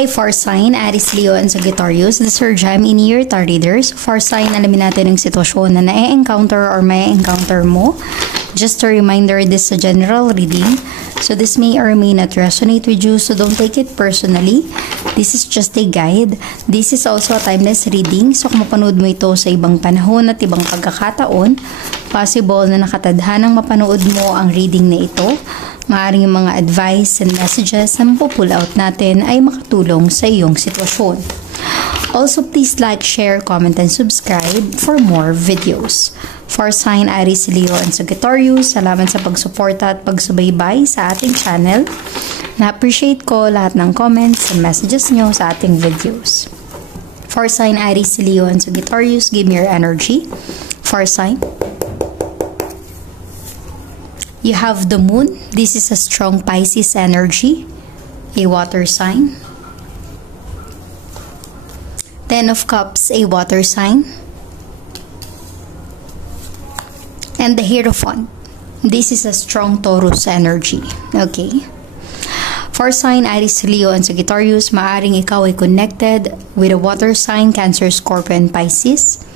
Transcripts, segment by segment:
Hi, fire sign, Aries, Leo, and Sagittarius. This is your Gem in Year Tarot Readers. Fire sign, alamin natin ang sitwasyon na na-encounter or may encounter mo. Just a reminder, this is a general reading. So this may or may not resonate with you, so don't take it personally. This is just a guide. This is also a timeless reading. So kung mapanood mo ito sa ibang panahon at ibang pagkakataon, possible na nakatadhanang mapanood mo ang reading na ito. Maaaring yung mga advice and messages na mapupull out natin ay makatulong sa iyong sitwasyon. Also, please like, share, comment, and subscribe for more videos. For sign Aries, Leo, and Sagittarius, salamat sa pagsuporta at pagsubaybay sa ating channel. Na-appreciate ko lahat ng comments and messages nyo sa ating videos. For sign Aries, Leo, and Sagittarius, give me your energy. For sign, you have the moon. This is a strong Pisces energy, a water sign. 10 of Cups, a water sign. And the Hierophant. This is a strong Taurus energy. Okay. For sign Aries, Leo, and Sagittarius, maaring ikaw ay connected with a water sign, Cancer, Scorpio, and Pisces.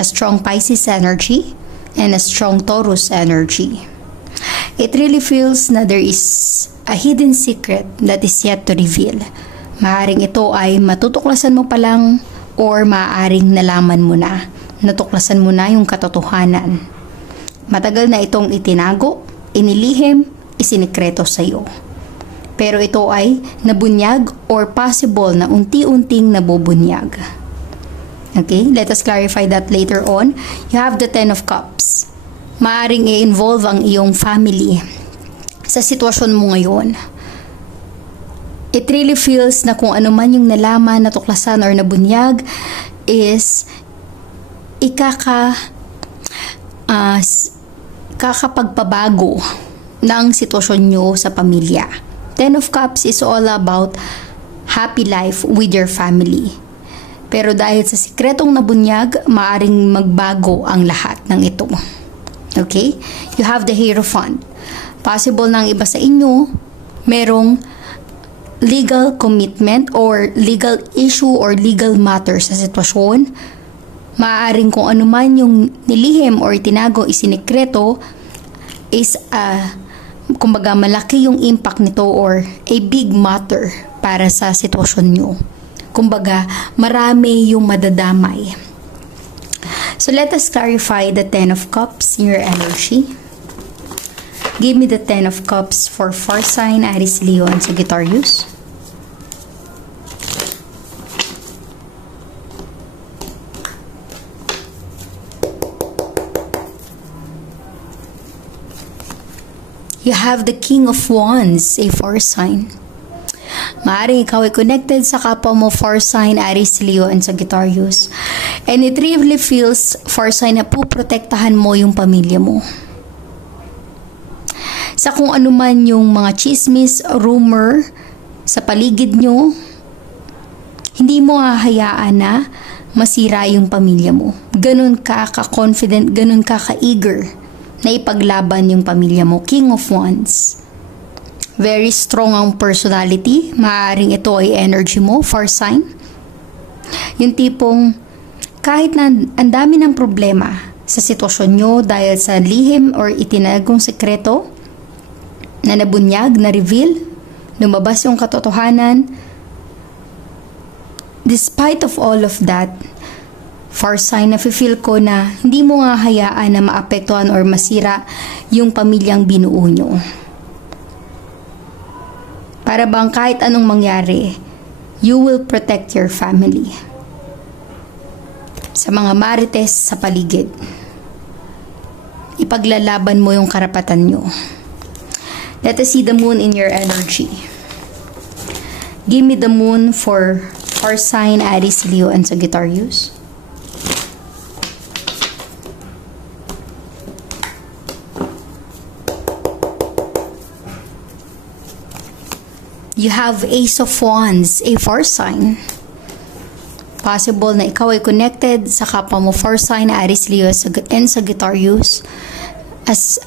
A strong Pisces energy and a strong Taurus energy. It really feels na there is a hidden secret that is yet to reveal. Maaring ito ay matutuklasan mo pa lang or maaring nalaman mo na. Natuklasan mo na yung katotohanan. Matagal na itong itinago, inilihim, isinikreto sa iyo. Pero ito ay nabunyag or possible na unti-unting nabubunyag. Okay, let us clarify that later on. You have the 10 of Cups. Maaring i-involve ang iyong family sa sitwasyon mo ngayon. It really feels na kung ano man yung nalaman, natuklasan, or nabunyag is kakapagpabago ng sitwasyon nyo sa pamilya. 10 of Cups is all about happy life with your family. Pero dahil sa sikretong nabunyag, maaring magbago ang lahat ng ito. Okay? You have the Hierophant. Possible na ang iba sa inyo, merong legal commitment or legal issue or legal matter sa sitwasyon. Maaaring kung ano man yung nilihim or tinago, isinikreto, is kumbaga malaki yung impact nito or a big matter para sa sitwasyon nyo. Kumbaga, marami yung madadamay. So let us clarify the 10 of Cups in your energy. Give me the 10 of Cups for fire sign Aries, Leo, and Sagittarius. You have the King of Wands, a fire sign. Maaaring ikaw ay connected sa kapwa mo, fire sign Aries, Leo, and Sagittarius. And it really feels, fire sign, na puprotektahan mo yung pamilya mo. Sa kung ano man yung mga chismis, rumor sa paligid nyo, hindi mo hahayaan na masira yung pamilya mo. Ganun ka ka-confident, ganun ka ka-eager na ipaglaban yung pamilya mo. King of Wands. Very strong ang personality. Maaaring ito ay energy mo, fire sign. Yung tipong kahit na ang dami ng problema sa sitwasyon nyo dahil sa lihim or itinagong sekreto na nabunyag, na-reveal, lumabas yung katotohanan, despite of all of that, fire sign, nafe-feel ko na hindi mo nga hayaan na maapektuhan or masira yung pamilyang binuo nyo. Para bang kahit anong mangyari, you will protect your family. Sa mga marites sa paligid, ipaglalaban mo yung karapatan nyo. Let us see the moon in your energy. Give me the moon for fire sign Aries, Leo, and Sagittarius. You have Ace of Wands, a fire sign. Possible na ikaw ay connected sa kapwa mo, fire sign Aries, Leo, and Sagittarius, as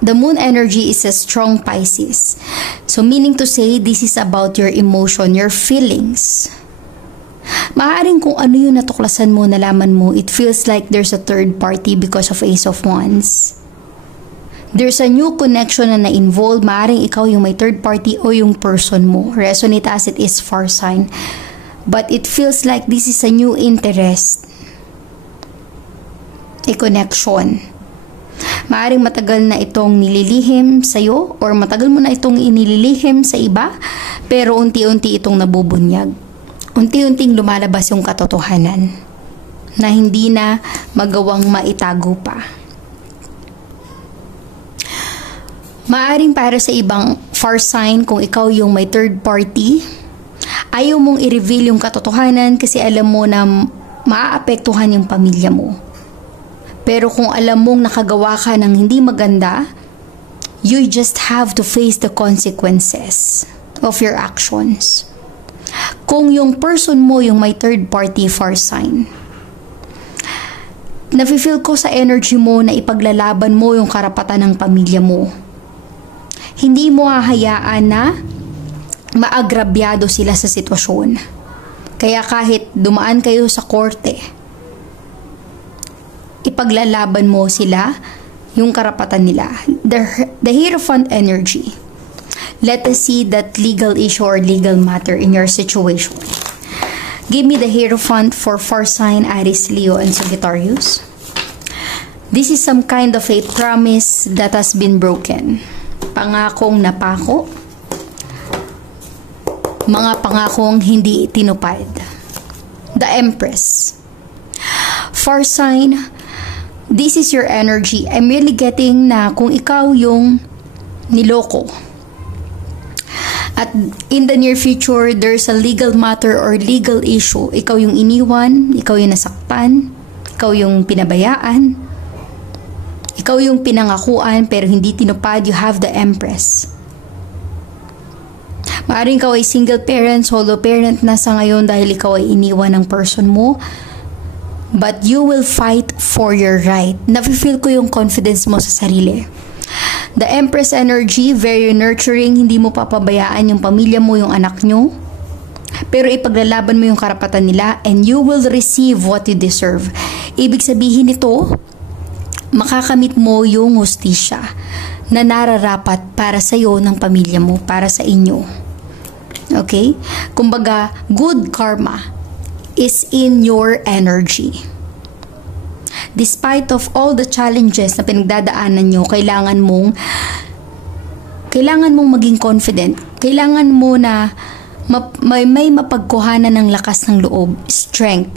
the moon energy is a strong Pisces. So So meaning to say, this is about your emotion, your feelings. Maaaring kung ano yung natuklasan mo, nalaman mo, it feels like there's a third party because of Ace of Wands. There's a new connection na na-involve. Maaaring ikaw yung may third party o yung person mo. Resonate as it is for sign. But it feels like this is a new interest. A connection. Maaaring matagal na itong nililihim sa'yo or matagal mo na itong inililihim sa iba, pero unti-unti itong nabubunyag. Unti-unting lumalabas yung katotohanan na hindi na magawang maitago pa. Maaaring para sa ibang far sign, kung ikaw yung may third party, ayaw mong i-reveal yung katotohanan kasi alam mo na maaapektuhan yung pamilya mo. Pero kung alam mong nakagawa ka ng hindi maganda, you just have to face the consequences of your actions. Kung yung person mo yung may third party far sign, nafe-feel ko sa energy mo na ipaglalaban mo yung karapatan ng pamilya mo. Hindi mo hahayaan na maagrabyado sila sa sitwasyon. Kaya kahit dumaan kayo sa korte, ipaglalaban mo sila yung karapatan nila. The Hierophant energy. Let us see that legal issue or legal matter in your situation. Give me the Hierophant for far sign Aries, Leo, and Sagittarius. This is some kind of a promise that has been broken. Pangakong napako. Mga pangakong hindi tinupad. The Empress. Far sign, this is your energy. I'm really getting na kung ikaw yung niloko. At in the near future, there's a legal matter or legal issue. Ikaw yung iniwan, ikaw yung nasaktan, ikaw yung pinabayaan, ikaw yung pinangakuan pero hindi tinupad. You have the Empress. Maaaring ikaw ay single parent, solo parent na sa ngayon dahil ikaw ay iniwan ng person mo. But you will fight for your right. Nafe-feel ko yung confidence mo sa sarili. The Empress energy, very nurturing. Hindi mo papabayaan yung pamilya mo, yung anak nyo. Pero ipaglalaban mo yung karapatan nila and you will receive what you deserve. Ibig sabihin nito, makakamit mo yung hustisya na nararapat para sa iyo ng pamilya mo, para sa inyo. Okay? Kumbaga, good karma is in your energy. Despite of all the challenges na pinagdadaanan nyo, kailangan mong maging confident. Kailangan mo na may mapagkuhanan ng lakas ng loob, strength,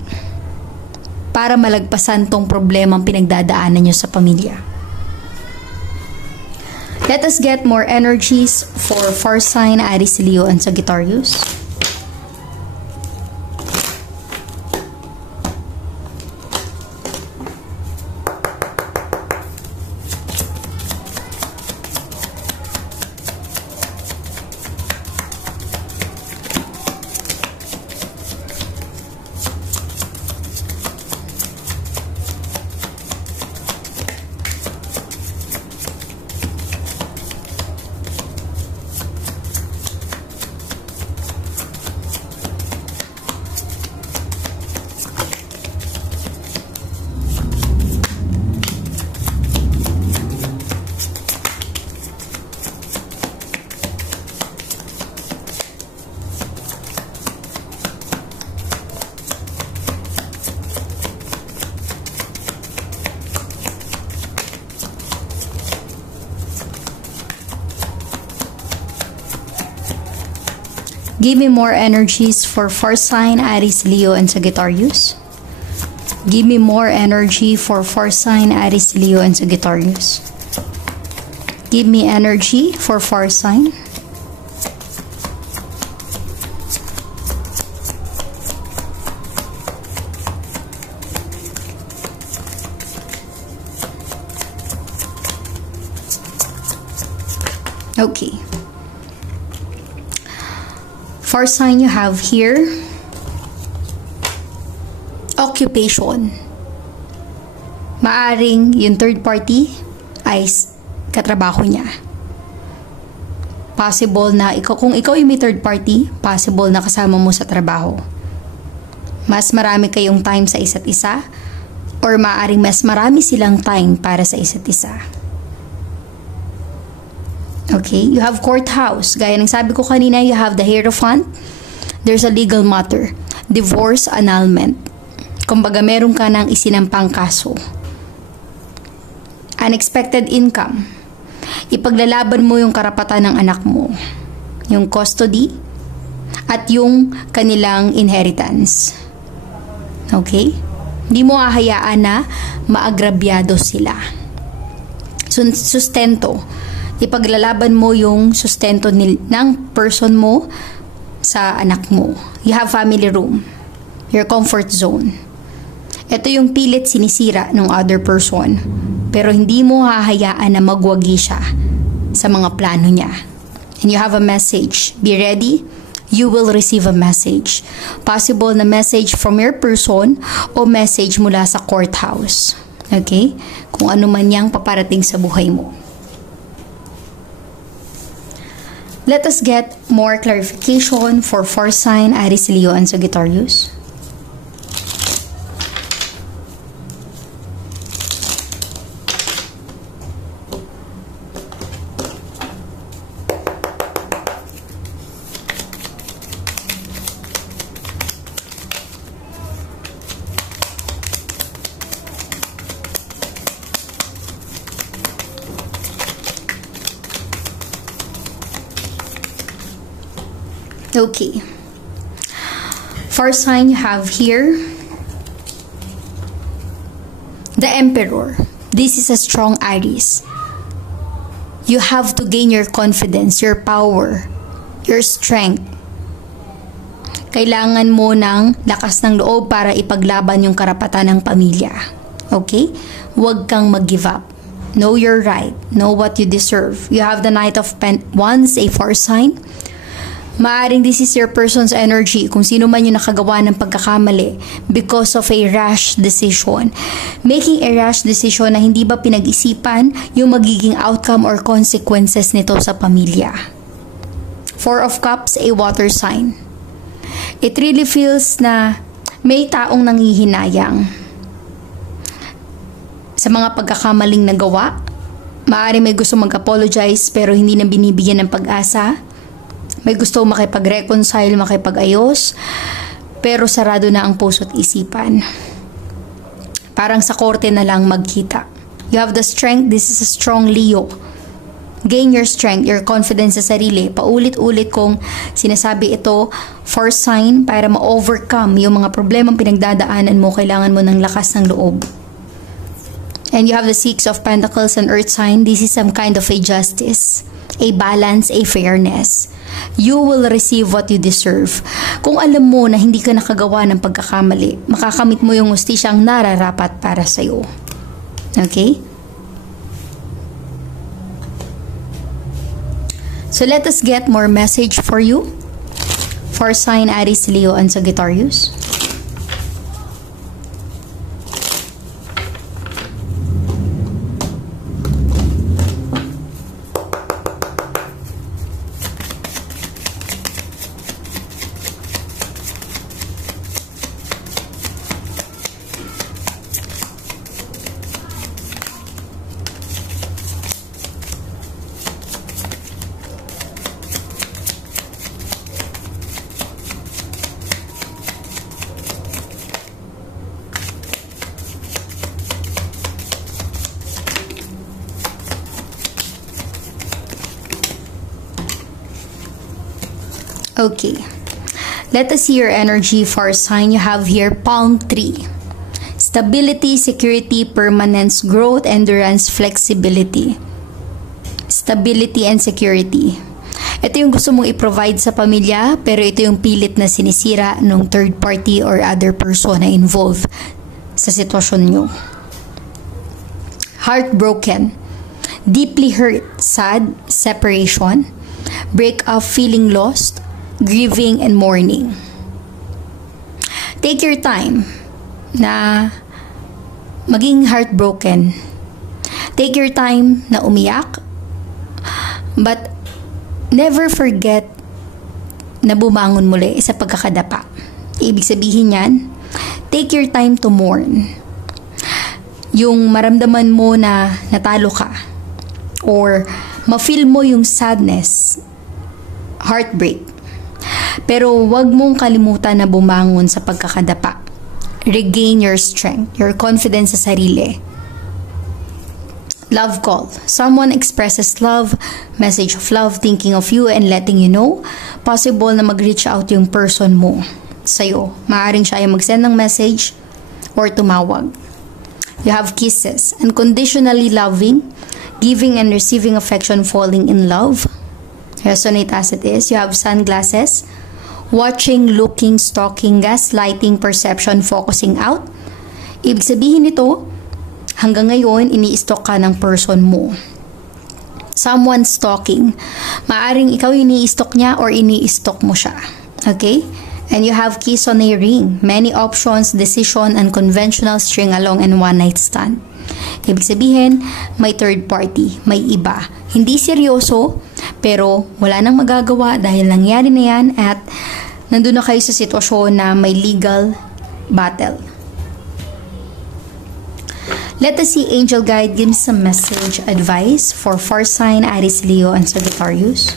para malagpasan tong problemang pinagdadaanan nyo sa pamilya. Let us get more energies for far sign Aries, Leo, and Sagittarius. Give me more energies for far sign Aries, Leo, and Sagittarius. Give me more energy for far sign Aries, Leo, and Sagittarius. Give me energy for far sign. Okay. Far sign you have here, occupation. Maaring yung third party ay katrabaho niya. possible na kung ikaw ay may third party, possible na kasama mo sa trabaho. Mas marami kayong time sa isa't isa, or maaaring mas marami silang time para sa isa't isa. Okay, you have courthouse. Gaya ng sabi ko kanina, you have the Hierophant. There's a legal matter. Divorce, annulment. Kumbaga, meron ka ng isinampang kaso. Unexpected income. Ipaglalaban mo yung karapatan ng anak mo. Yung custody at yung kanilang inheritance. Okay? Hindi mo hahayaan na maagrabyado sila. Sustento. Ipaglalaban mo yung sustento ng person mo sa anak mo. You have family room. Your comfort zone. Ito yung pilit sinisira ng other person. Pero hindi mo hahayaan na magwagi siya sa mga plano niya. And you have a message. Be ready. You will receive a message. Possible na message from your person o message mula sa courthouse. Okay? Kung ano man yang paparating sa buhay mo. Let us get more clarification for fire sign Aries, Leo, and Sagittarius. Okay. First sign you have here, the Emperor. This is a strong Aries. You have to gain your confidence, your power, your strength. Kailangan mo ng lakas ng loob para ipaglaban yung karapatan ng pamilya. Okay? Huwag kang mag-give up. Know your right. Know what you deserve. You have the Knight of Wands, a fire sign. Maaring this is your person's energy kung sino man yung nakagawa ng pagkakamali because of a rash decision. Making a rash decision na hindi ba pinag-isipan yung magiging outcome or consequences nito sa pamilya. Four of Cups, a water sign. It really feels na may taong nanghihinayang sa mga pagkakamaling nagawa. Maaring may gusto mag-apologize pero hindi na binibigyan ng pag-asa. May gusto makipag-reconcile, makipag-ayos, pero sarado na ang puso't isipan. Parang sa korte na lang magkita. You have the strength. This is a strong Leo. Gain your strength, your confidence sa sarili. Paulit-ulit kong sinasabi ito, for sign, para ma-overcome yung mga problemang pinagdadaanan mo, kailangan mo ng lakas ng loob. And you have the Six of Pentacles and Earth sign. This is some kind of a justice, a balance, a fairness. You will receive what you deserve. Kung alam mo na hindi ka nakagawa ng pagkakamali, makakamit mo yung hustisyang nararapat para sa'yo. Okay? So let us get more message for you. For sign Aries, Leo, and Sagittarius. Okay, let us see your energy for sign you have here, palm tree. Stability, security, permanence, growth, endurance, flexibility. Stability and security. Ito yung gusto mong i-provide sa pamilya, pero ito yung pilit na sinisira ng third party or other person na involved sa sitwasyon nyo. Heartbroken. Deeply hurt, sad, separation, break up, feeling lost, grieving and mourning. Take your time na maging heartbroken. Take your time na umiyak. But never forget na bumangon muli sa pagkakadapa. Ibig sabihin yan, take your time to mourn. Yung maramdaman mo na natalo ka, or ma-feel mo yung sadness, heartbreak. Pero wag mong kalimutan na bumangon sa pagkakadapa. Regain your strength, your confidence sa sarili. Love call. Someone expresses love, message of love, thinking of you and letting you know. Possible na mag-reach out yung person mo sa'yo. Maaring siya yung mag-send ng message or tumawag. You have kisses. Unconditionally loving, giving and receiving affection, falling in love. Resonate as it is. You have sunglasses. Watching, looking, stalking, gaslighting, perception, focusing out. Ibig sabihin nito, hanggang ngayon, ini-stalk ka ng person mo. Someone stalking. Maaring ikaw ini-stalk niya or ini-stalk mo siya. Okay? And you have keys on a ring. Many options, decision, unconventional, string along, and one-night stand. Ibig sabihin, may third party, may iba. Hindi seryoso, pero wala nang magagawa dahil nangyari na yan at nandun na kayo sa sitwasyon na may legal battle. Let us see Angel Guide give some message, advice for fire sign Aries, Leo, and Sagittarius.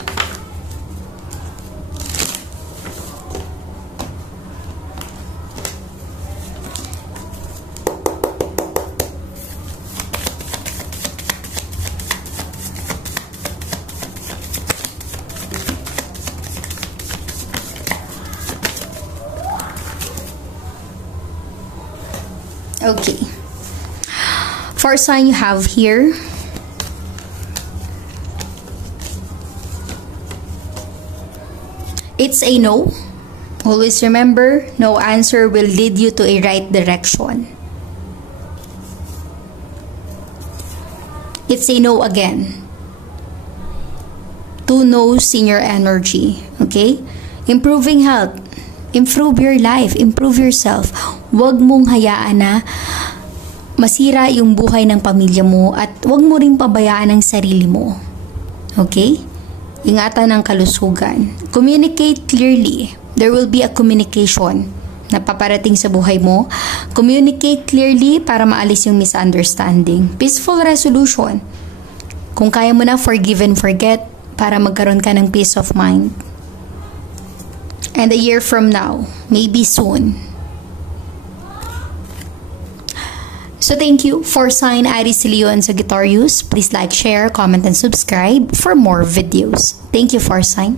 Okay. First sign you have here, it's a no. Always remember, no answer will lead you to a right direction. It's a no again. Two no's in your energy. Okay? Improving health. Improve your life. Improve yourself. Huwag mong hayaan na masira yung buhay ng pamilya mo at huwag mo rin pabayaan ang sarili mo. Okay? Ingatan ang kalusugan. Communicate clearly. There will be a communication na paparating sa buhay mo. Communicate clearly para maalis yung misunderstanding. Peaceful resolution. Kung kaya mo na, forgive and forget para magkaroon ka ng peace of mind. And a year from now, maybe soon. So thank you for sign Aries, Leo, and Sagittarius. Please like, share, comment, and subscribe for more videos. Thank you for sign.